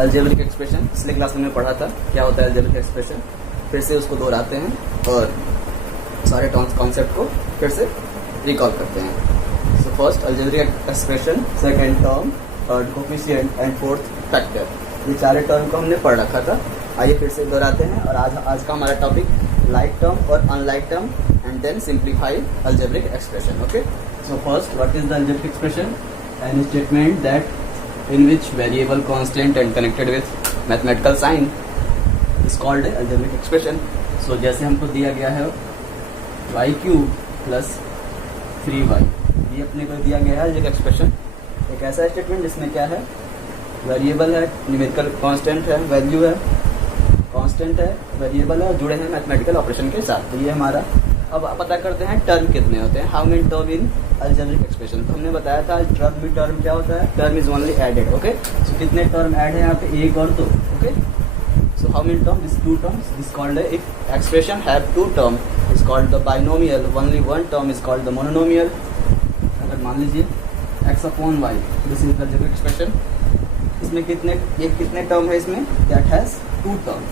Algebraic expression पिछले class में पढ़ा था, क्या होता है अलजेब्रिक एक्सप्रेशन। फिर से उसको दोहराते हैं और सारे कॉन्सेप्ट को फिर से रिकॉल करते हैं। So first algebraic expression, second term, third coefficient and fourth factor. ये चारों टर्म को हमने पढ़ रखा था। आइए फिर से दोहराते हैं। और आज का हमारा टॉपिक लाइक टर्म और unlike term and then simplify algebraic expression. Okay, so first what is the algebraic expression? An statement that in which variable constant and connected with mathematical sign is called algebraic expression. So जैसे हमको दिया गया है y cube plus 3y, ये अपने को दिया गया है एक एक्सप्रेशन, एक ऐसा स्टेटमेंट जिसमें क्या है, वेरिएबल है, न्यूमेरिकल कांस्टेंट है, वैल्यू है, कांस्टेंट है, वेरिएबल है और जुड़े हैं मैथमेटिकल ऑपरेशन के साथ। तो ये हमारा, अब पता करते हैं टर्म कितने होते हैं, how many term in algebraic expression. तो हमने बताया था टर्म क्या होता है, term is only added. Okay, so कितने टर्म ऐड है यहाँ पे, एक और दो। Okay, so how many term, this two terms, this called if expression have two term is called the binomial, only one term is called the mononomial. अगर मान लीजिए x upon y, this is the algebraic expression, इसमें कितने term है, इसमें that has to term,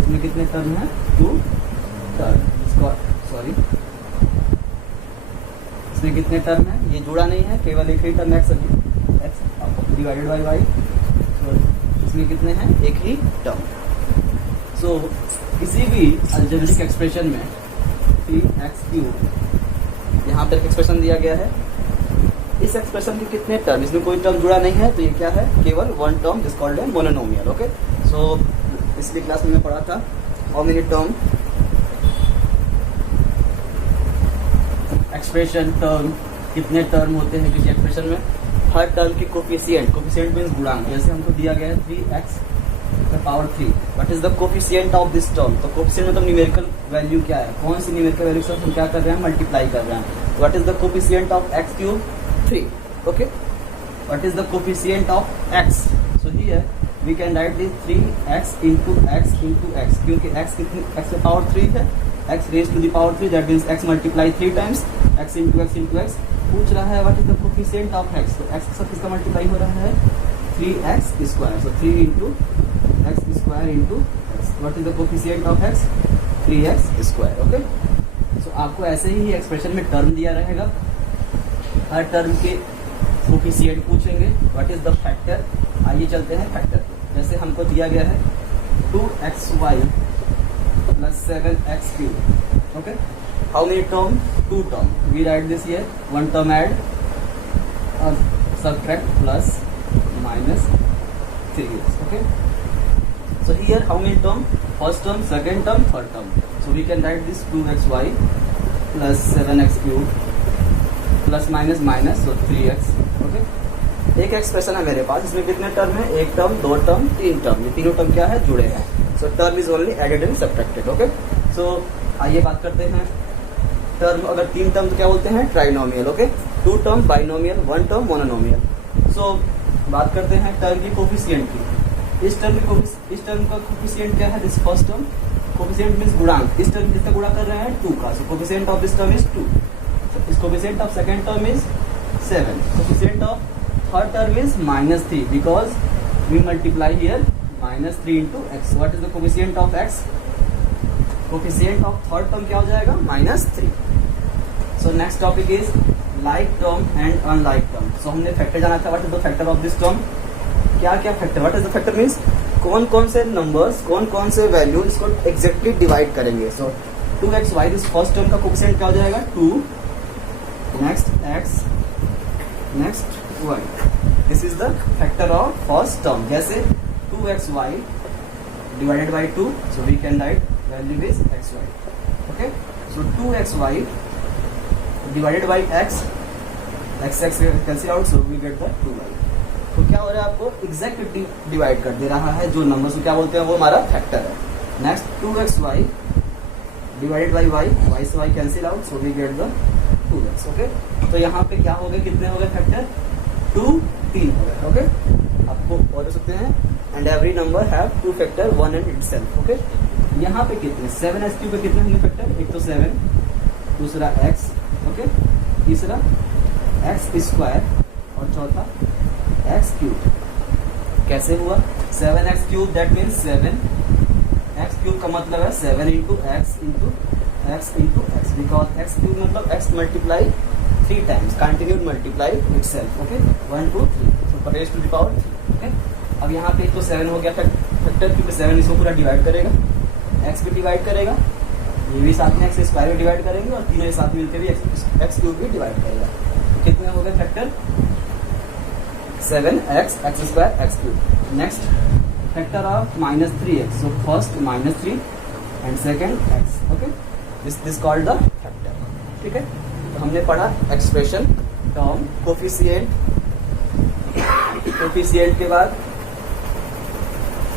इसमें कितने term है, टू टर्म, सॉरी इसमें कितने टर्म है, ये जुड़ा नहीं है, केवल एक ही term x divided by y, इसमें कितने हैं, एक ही टर्म। सो किसी भी अलजेब्रिक एक्सप्रेशन में 3x3, यहाँ पर एक्सप्रेशन दिया गया है, इस एक्सप्रेशन के कितने टर्म, इसमें कोई टर्म जुड़ा नहीं है, तो ये क्या है, केवल one term is called a mononomial. Okay, so पिछली क्लास में पढ़ा था how many term, expression term, कितने टर्म होते हैं किसी एक्सप्रेशन में, हर टर्म की कोफिशिएंट मीन्स गुणांक। जैसे हमको दिया गया है 3x power 3, what is the coefficient of this term. तो कोफिशिएंट मतलब न्यूमेरिकल वैल्यू क्या है, कौन सी न्यूमेरिकल वैल्यू से हम क्या कर रहे हैं, मल्टीप्लाई कर रहे हैं। What is the coefficient of x cube, 3। Okay, what is the coefficient of x, so here we can write this 3x into x, क्योंकि x की पावर 3 है, x raise to the power 3, that means x multiply 3 times, x into x पूछ रहा है what is the coefficient of x। तो x के साथ किसका मल्टीप्लाई हो रहा है, 3x square, so 3 into x square into x, what is the coefficient of x, 3x square. Okay, so आपको ऐसे ही एक्सप्रेशन में टर्म दिया रहेगा, हर टर्म के कोफिशिएंट पूछेंगे, व्हाट इज द फैक्टर। आइए चलते हैं फैक्टर पे। जैसे हमको दिया गया है 2xy plus 7x cube. Okay, how many term, two term, we write this here, one term add और subtract plus minus 3x। Okay, so here how many term, first term, second term, third term, so we can write this 2xy plus 7x cube plus minus so 3x। okay, एक expression है मेरे पास, इसमें कितने term है, एक term, दो term, तीन term, ये तीनों टर्म क्या है, जुड़े हैं। So term is only added and subtracted. Okay, so आइए बात करते हैं टर्म, अगर तीन टर्म तो क्या बोलते हैं, trinomial. Okay, two term binomial, one term mononomial. So बात करते हैं टर्म की कोफिशिएंट की। इस टर्म का कोफिशिएंट क्या है, this first term, coefficient means गुणांक, इस टर्म जिसका गुणा कर रहे हैं 2 का, so coefficient of this term is 2, इस coefficient of second term is 7, coefficient of third term is -3 because we multiply here -3 into x। What is the coefficient of x, coefficient of third term क्या हो जाएगा, -3। So next topic is like term and unlike term. So हमने factor जाना था, what is the factor of this term, क्या क्या factor, what is the factor means कौन कौन से नंबर्स, कौन कौन से वैल्यू इसको एग्जैक्टली डिवाइड करेंगे। So 2xy, this first term का कोफिशिएंट क्या हो जाएगा, 2, next x, next y, this is the factor of first term. जैसे 2xy divided by 2, so we can write value is xy। Okay, so 2xy divided by x cancel out, so we get the 2y। तो क्या हो रहा है, आपको exact divide कर दे रहा है जो नंबर को क्या बोलते हैं, वो हमारा फैक्टर है। Next 2xy divided by y से y cancel out, so we get the 2x। Okay, तो यहाँ पे क्या हो गए, कितने हो गए फैक्टर, 2, 3 हो गए। ओके, आपको बोल सकते हैं and every number have two factor, one and itself. Okay, यहाँ पे कितने, 7x3 पे कितने होंगे फैक्टर, एक तो 7, दूसरा x, ओके, तीसरा x स्क्वायर और चौथा x क्यूब। कैसे हुआ? 7x cube that means 7x cube का मतलब है 7 into X because x cube मतलब x multiply 3 times continued multiply itself. Okay 1 2 3 so raise to the power 3. Okay अब यहाँ पे तो 7 हो गया फैक्टर क्योंकि 7 इसको पूरा डिवाइड करेगा, x भी डिवाइड करेगा, ये भी साथ में एक्स स्क्वायर भी डिवाइड करेंगे और तीनों साथ मिलकर भी एक्स क्यूब भी डिवाइड करेगा. तो कितने हो गए factor? 7x x square x cube. Next factor of -3x. So first -3 and second x. Okay this called the factor. ठीक है, तो हमने पढ़ा एक्सप्रेशन, टर्म, कोफिशिएंट के बाद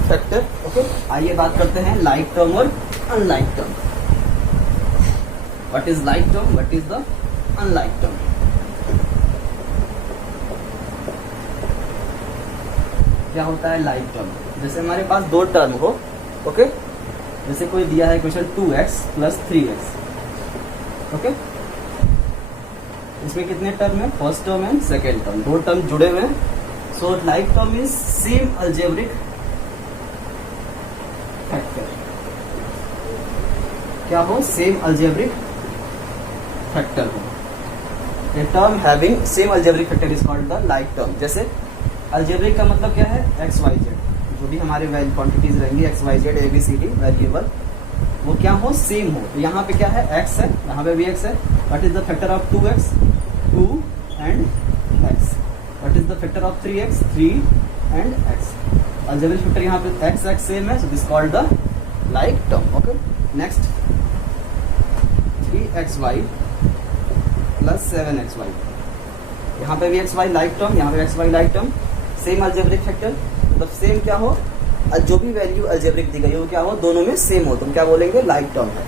फैक्टर. ओके आइए बात करते हैं लाइक टर्म और unlike term. What is like term? What is the unlike term? क्या होता है लाइक टर्म? जैसे हमारे पास दो टर्म हो. ओके जैसे कोई दिया है question 2x plus 3x. Okay इसमें कितने टर्म है? First term and second term, दो टर्म जुड़े हुए हैं. So like term is same algebraic factor. क्या हो? सेम अलजेब्रिक फैक्टर हो. A term having same algebraic factor is called the like term. जैसे algebraic का मतलब क्या है? x y z, जो भी हमारे वैल्यू क्वांटिटीज रहेंगी x y z a b c d variable, वो क्या हो? सेम हो. तो यहाँ पे क्या है? x है, यहाँ पे भी x है. What is the factor of 2x? 2 and x. What is the factor of 3x? 3 and x. algebraic factor यहाँ पे x सेम है, so this called the like term. Okay next 3xy plus 7xy. यहाँ पे भी xy like term, यहाँ पे xy like term, same algebraic factor. मतलब same क्या हो? जो भी वैल्यू अलजेब्रिक दी गई हो क्या हो? दोनों में सेम हो, तो हम क्या बोलेंगे? लाइक टर्म है.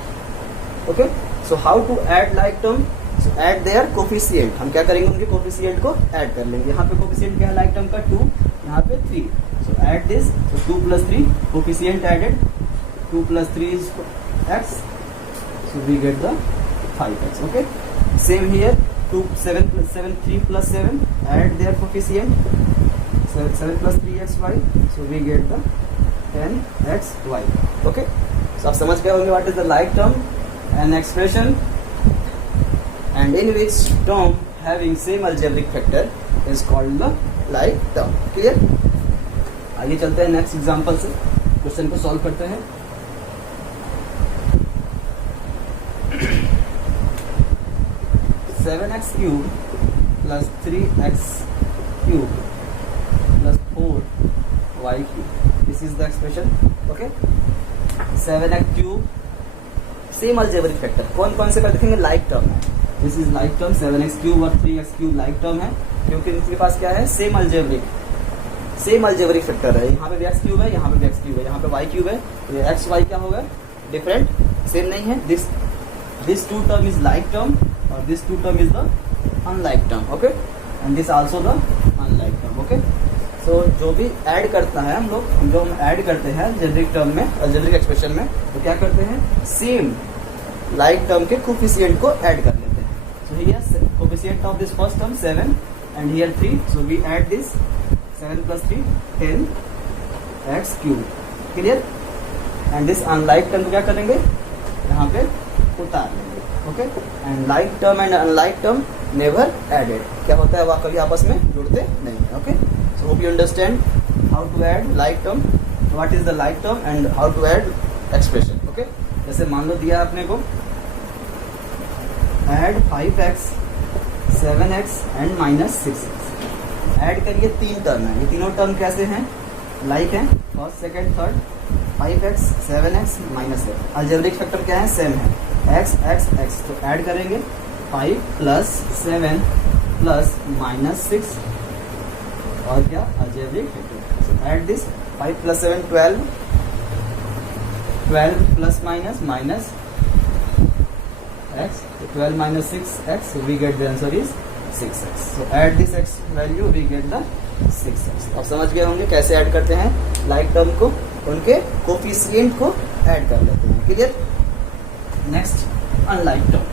Okay so how to add like term? So add their coefficient. हम क्या करेंगे? उनके कोफिशिएंट को ऐड कर लेंगे. यहाँ पे कोफिशिएंट क्या है लाइक टर्म का? 2, यहाँ पे 3. So add this. So 2 plus 3 coefficient added. 2 plus 3 is x. So we get the 5x. Okay. Same here. 2 7 plus 7 3 plus 7. Add their coefficient. 7 plus 3xy. So we get the 10xy. Okay. So आप समझ गए होंगे what is the like term? An expression and in which term having same algebraic factor is called the like term. Clear? आगे चलते हैं next example से, question को solve करते हैं. 7x cube plus 3x cube plus 4y cube. This is the expression. Okay. 7x cube same algebraic factor. कौन कौन से का देखेंगे? लाइक टर्म है. This is like term. 7x cube और 3x क्यूब लाइक टर्म है क्योंकि इनके पास क्या है? सेम अलजेब्रिक फैक्टर है. यहाँ पे भी x क्यूब है, यहाँ पे भी x क्यूब है, यहाँ पे y क्यूब है. ये x y क्या होगा? डिफरेंट, सेम नहीं है. This two term is like term और this two term is the unlike term. Okay and this also the unlike term. Okay so जो भी ऐड करता है हम लोग, जो हम ऐड करते हैं अलजेब्रिक टर्म में, अलजेब्रिक एक्सप्रेशन में, तो क्या करते हैं? सेम लाइक टर्म के कोफिशिएंट को ऐड कर लेते हैं. So here coefficient of this first term 7 and here 3. So we add this 7 plus 3 10x cube. Clear? And this unlike term क्या करेंगे? यहाँ पे उतार लेंगे. Okay and like term and unlike term never added. क्या होता है? वह कभी आपस में जुड़ते नहीं है. Okay so hope you understand how to add like term, what is the like term and how to add expression. Okay जैसे मान लो दिया आपने को add 5x 7x and -6x. Add करिए 3 टर्म है. ये तीनों टर्म कैसे हैं? लाइक हैं. First second third. 5x 7x -7. Algebraic factor क्या है? सेम है. x x x. तो ऐड करेंगे 5 प्लस 7 प्लस -6 और क्या? Algebraic factor. So add this 5 plus 7 12 plus minus x. 12 minus 6x. So we get the answer is 6x. So add this x value, we get the 6x. अब समझ गए होंगे कैसे add करते हैं लाइक टर्म को, उनके कोफिशिएंट को ऐड कर लेते हैं. क्लियर? Next unlike term.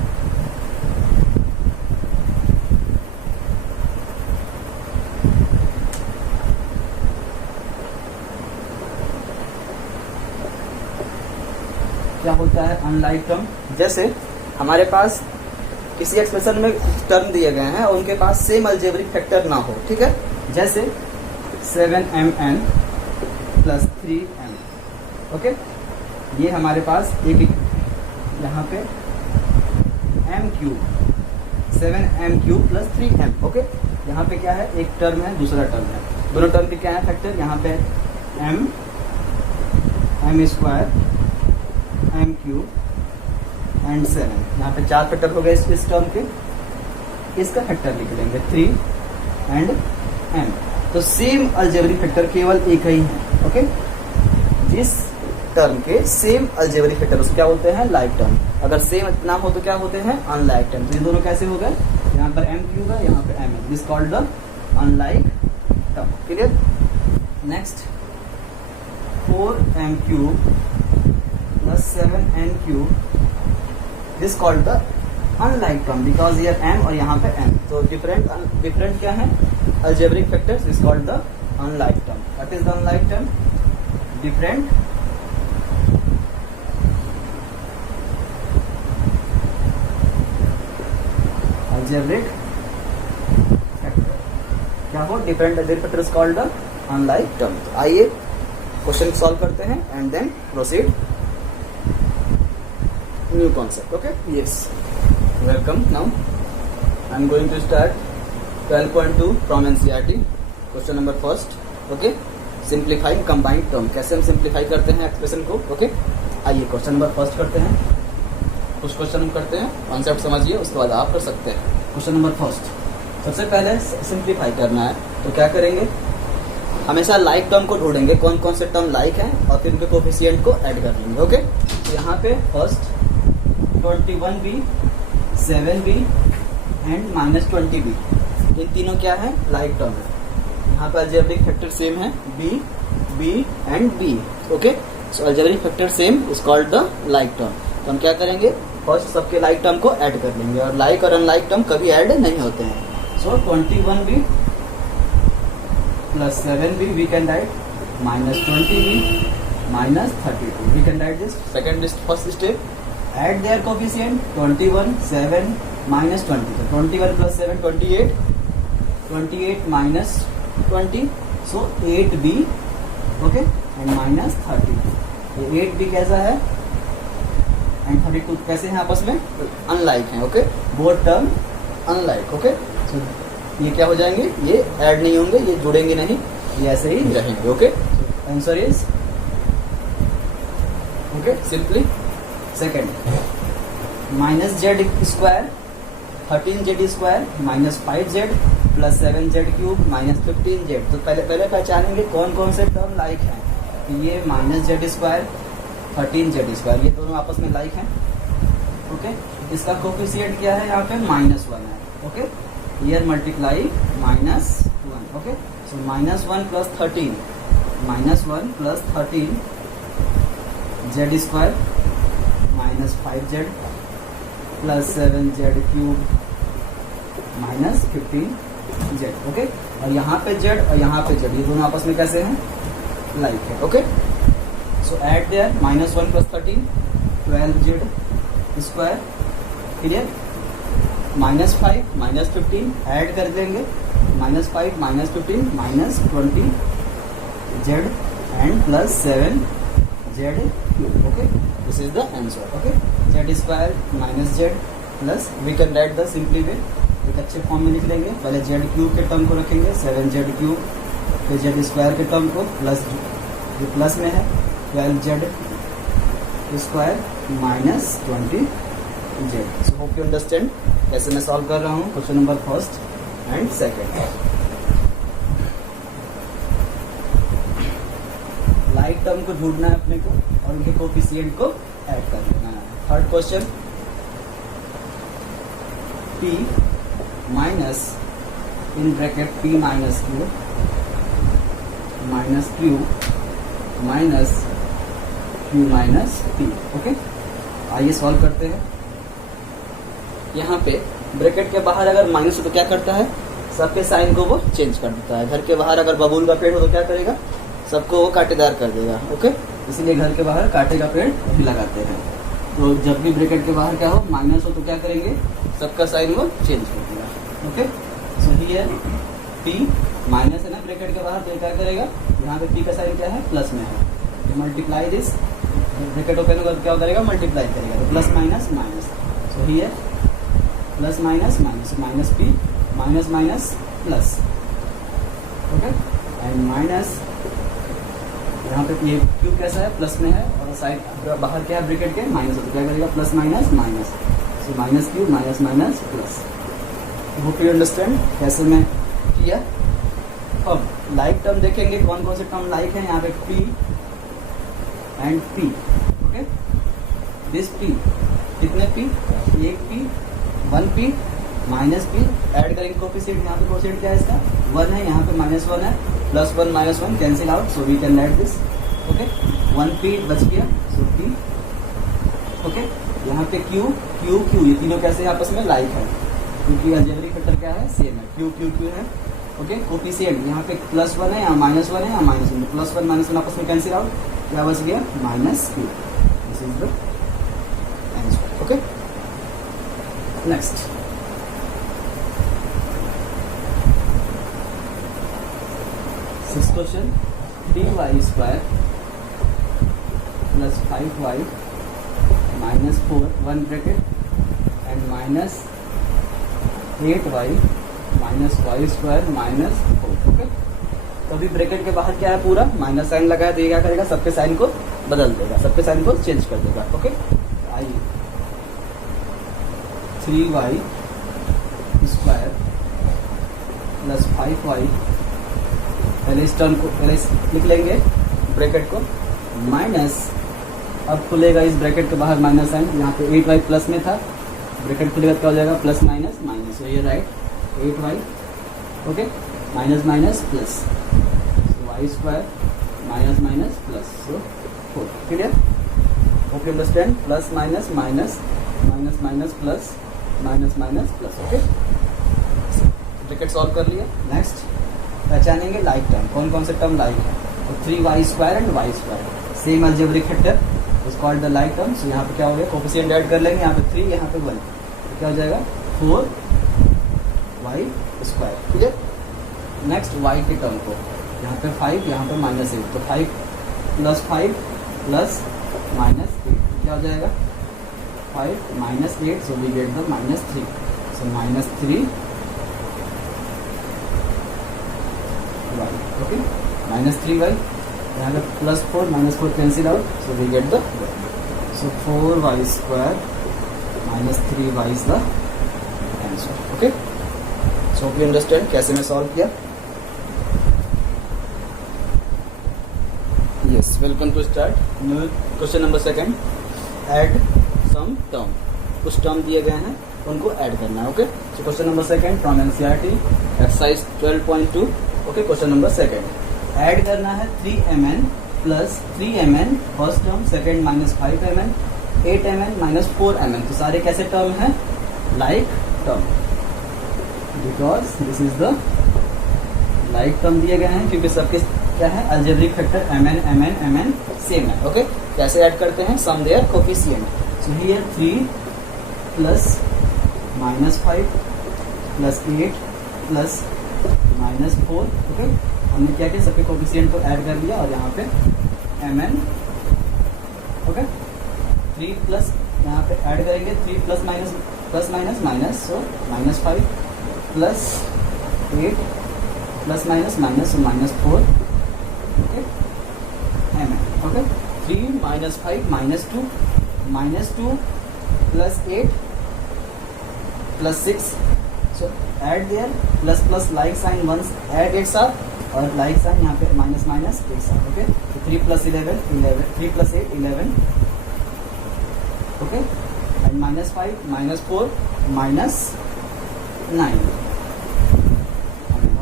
क्या होता है अनलाइक टर्म। जैसे हमारे पास किसी एक्सप्रेशन में टर्म दिए गए हैं और उनके पास सेम अलजेब्रिक फैक्टर ना हो, ठीक है। जैसे 7mn प्लस 3m, ओके, ये हमारे पास एक यहाँ पे m cube 7m cube plus 3m, okay. यहाँ पे क्या है, एक टर्म है दूसरा टर्म है, दोनों टर्म के क्या है फैक्टर, यहाँ पे m square m cube and 7, यहाँ पे 4 फैक्टर हो गए इस टर्म के, इसका फैक्टर लिख लेंगे 3 एंड m। तो सेम अलजेब्रिक फैक्टर केवल एक ही है, ओके। जिस टर्म के सेम अलजेब्रिक फैक्टर उसको क्या होते हैं लाइक टर्म, अगर सेम ना हो तो क्या होते हैं अनलाइक टर्म। तो ये दोनों कैसे हो गए, यहाँ पर m क्यूब है, यहाँ पे m है, this called the unlike term, clear. Next 4m cube plus 7n cube, this called the unlike term because ये m और यहाँ पे m, तो डिफरेंट क्या है algebraic factors, this called the unlike term. What is the unlike term, different algebraic factor, क्या हो different algebraic factor is called the unlike term. तो आइए क्वेश्चन सॉल्व करते हैं and then proceed new concept, okay? Yes, welcome. Now I am going to start 12.2 from NCERT question number first, okay? Simplify combined term, कैसे हम simplify करते हैं expression को, okay. आइए क्वेश्चन नंबर फर्स्ट करते हैं, कुछ क्वेश्चन हम करते हैं, कॉन्सेप्ट समझिए, उसके बाद आप कर सकते हैं। क्वेश्चन नंबर फर्स्ट, सबसे पहले सिंप्लीफाई करना है, तो क्या करेंगे, हमेशा लाइक टर्म को ढूंढेंगे, कौन कौन से टर्म लाइक हैं, और फिर उनके कोफिशिएंट को ऐड कर लेंगे, ओके। तो यहाँ पे first 21b 7b and -20b, ये तीनों क्या है लाइक टर्म है। यहाँ पर अलजेब्रिक फैक्टर सेम है b and b, okay. So algebraic factor same is called the like term. तो हम क्या करेंगे, फर्स्ट सबके लाइक टर्म को ऐड कर लेंगे, और लाइक और अनलाइक टर्म कभी ऐड नहीं होते हैं। So 21b plus 7b we can write -20b -32, we can write this second first step, add their coefficient 21 7 minus 20, so 21 plus 7 28, 28 minus 20, so 8b, okay, and minus 30, ये 8b कैसा है and 32 कैसे हैं आपस में अनलाइक हैं, okay, both term unlike, okay. so ये क्या हो जाएंगे, ये ऐड नहीं होंगे, ये जुड़ेंगे नहीं, ये ऐसे ही रहेंगे, okay. Answer is okay, simply second minus Z square 13z square minus 5z plus 7z cube minus 15z। तो पहले पहचानेंगे कौन कौन से टर्म लाइक हैं। ये minus Z square 13z square, ये दोनों आपस में लाइक हैं, ओके। इसका कोफिशिएंट क्या है, यहाँ पे -1 है, okay. Here multiply -1, okay. So -1 plus 13 -1 plus 13 z square minus 5z plus 7z cube minus 15z, okay. और यहाँ पे z और यहाँ पे z, ये दोनों आपस में कैसे हैं लाइक है, okay. So add there -1 plus 13 12z square, clear, -5 -15 add कर देंगे, -5 -15 -20z and plus 7z cube, okay. This is the answer, okay. z square minus z plus, we can write the simply way, एक अच्छे form में लिख लेंगे, पहले z cube के term को रखेंगे 7z क्यूब, फिर z स्क्वायर के टर्म को प्लस, जो प्लस में है 12z square minus 20z। So hope you understand कैसे मैं सॉल्व कर रहा हूँ question number first and second. Like term को ढूंढना है अपने को और उनके कोफिशिएंट को ऐड कर देना है। Third question, p minus in bracket p minus q minus q minus p, okay. आइए सॉल्व करते हैं। यहाँ पे ब्रैकेट के बाहर अगर माइनस हो तो क्या करता है, सबके साइन को वो चेंज कर देता है। घर के बाहर अगर बबूल का पेड़ हो तो क्या करेगा, सबको वो कांटेदार कर देगा, ओके। इसीलिए घर के बाहर कांटे का पेड़ भी लगाते हैं। तो जब भी ब्रैकेट के बाहर क्या हो, माइनस हो, तो क्या करेंगे, सबका साइन वो चेंज कर देगा। Okay, so here p minus है ना ब्रैकेट के बाहर, तो क्या करेगा, यहाँ पे p का साइन क्या है, प्लस में है, तो मल्टीप्लाई दिस, ब्रैकेट ओपन होगा तो क्या करेगा, मल्टीप्लाई करेगा, तो plus minus minus, so here plus minus minus, minus p minus minus plus. Okay, and minus यहाँ पे ये क्यूब कैसा है, प्लस में है, और साइड बाहर क्या है ब्रैकेट के, माइनस है, तो क्या करेगा, plus minus minus, so minus cube minus minus plus. Hope you understand कैसे मैं किया। अब लाइक टर्म देखेंगे, कौन कौन से टर्म लाइक है, यहाँ पे p and p। Okay, this p, कितने p, एक p, 1p minus p, add करेंगे कोफिशिएंट, यहाँ पे कोफिशिएंट क्या है इसका, 1 है, यहाँ पे -1 है, +1 -1 cancel out, so we can write this. Okay, 1p बच गया, सो p। ओके, यहाँ पे q q q, ये तीनों कैसे आपस में लाइक है, क्योंकि अलजेब्रिक फैक्टर क्या है, सेम है, q q q है। ओके, कोफिशिएंट यहाँ पे +1 है, यहाँ -1 है, यहाँ -1, +1 -1 आपस में कैंसिल आउट, क्या बच गया, -q। This is the answer. Okay, next six question, 3y² plus 5y -4 1 bracket and -8y -y² -4। Okay, तो अभी ब्रैकेट के बाहर क्या है, पूरा माइनस साइन लगा है, तो ये क्या करेगा, सबके साइन को बदल देगा, सबके साइन को चेंज कर देगा। ओके, आइए 3y² प्लस 5y, पहले इस टर्म को पहले लिख लेंगे ब्रैकेट को, माइनस, अब खुलेगा इस ब्रैकेट के बाहर माइनस साइन, यहाँ पे 8y प्लस में था, ब्रैकेट खुलेगा क्या हो जाएगा, प्लस माइनस माइनस, तो ये right 8y। Okay, minus minus plus, y² minus minus plus, so 4। Clear, okay, understand, plus minus minus minus minus plus minus minus plus. Okay, bracket solve कर लिया। नेक्स्ट पहचानेंगे like term, कौन कौन से term like है, तो 3y² and y², same algebraic factor is called the like term. So यहाँ पे क्या हो गया, कोफिशिएंट ऐड कर लेंगे, यहाँ पे 3, यहाँ पे 1, तो क्या हो जाएगा, 4y²। ठीक है, नेक्स्ट y के टर्म को, यहाँ पे 5, यहाँ पे -8, तो 5 + 5 प्लस -8, क्या हो जाएगा, 5 -8, so we get the -3, so -3y। Okay, -3y, यहाँ पे +4 -4 cancel out, so we get the, so 4y² -3y is the answer. Okay, so hope you understand कैसे मैं सॉल्व किया। Yes, welcome to start new question number 2, add some term, कुछ term दिए गए हैं उनको ऐड करना है। Okay, so question number 2 from NCERT exercise 12.2। Okay, question number 2, add करना है 3mn plus 3mn first term, second -5mn, 8mn -4mn, तो सारे कैसे टर्म हैं, like term, because this is the like term दिए गए हैं, क्योंकि सबके क्या है, अलजेब्रिक फैक्टर mn सेम है। ओके, कैसे ऐड करते हैं, sum their coefficient, so here 3 plus -5 plus 8 plus -4। Okay, हमने क्या किया, सबके कोफिशिएंट को ऐड कर दिया, और यहाँ पे mn। ओके, 3 प्लस, यहाँ पे ऐड करेंगे 3 plus minus, so -5 plus 8 plus minus, so -4। Okay, mn। Okay, 3 -5 -2 plus 8 plus 6, so add there, plus like sign once add एक साथ, और like sign यहाँ पे माइनस माइनस एक साथ। ओके, तो 3 + 11 3 + 8 11। Okay, and -5 -4 -9।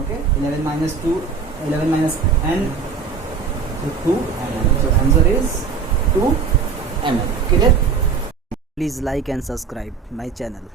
Okay, 11 - 2 11 - n, so 2mn, so answer is 2mn। Clear? Please like and subscribe my channel.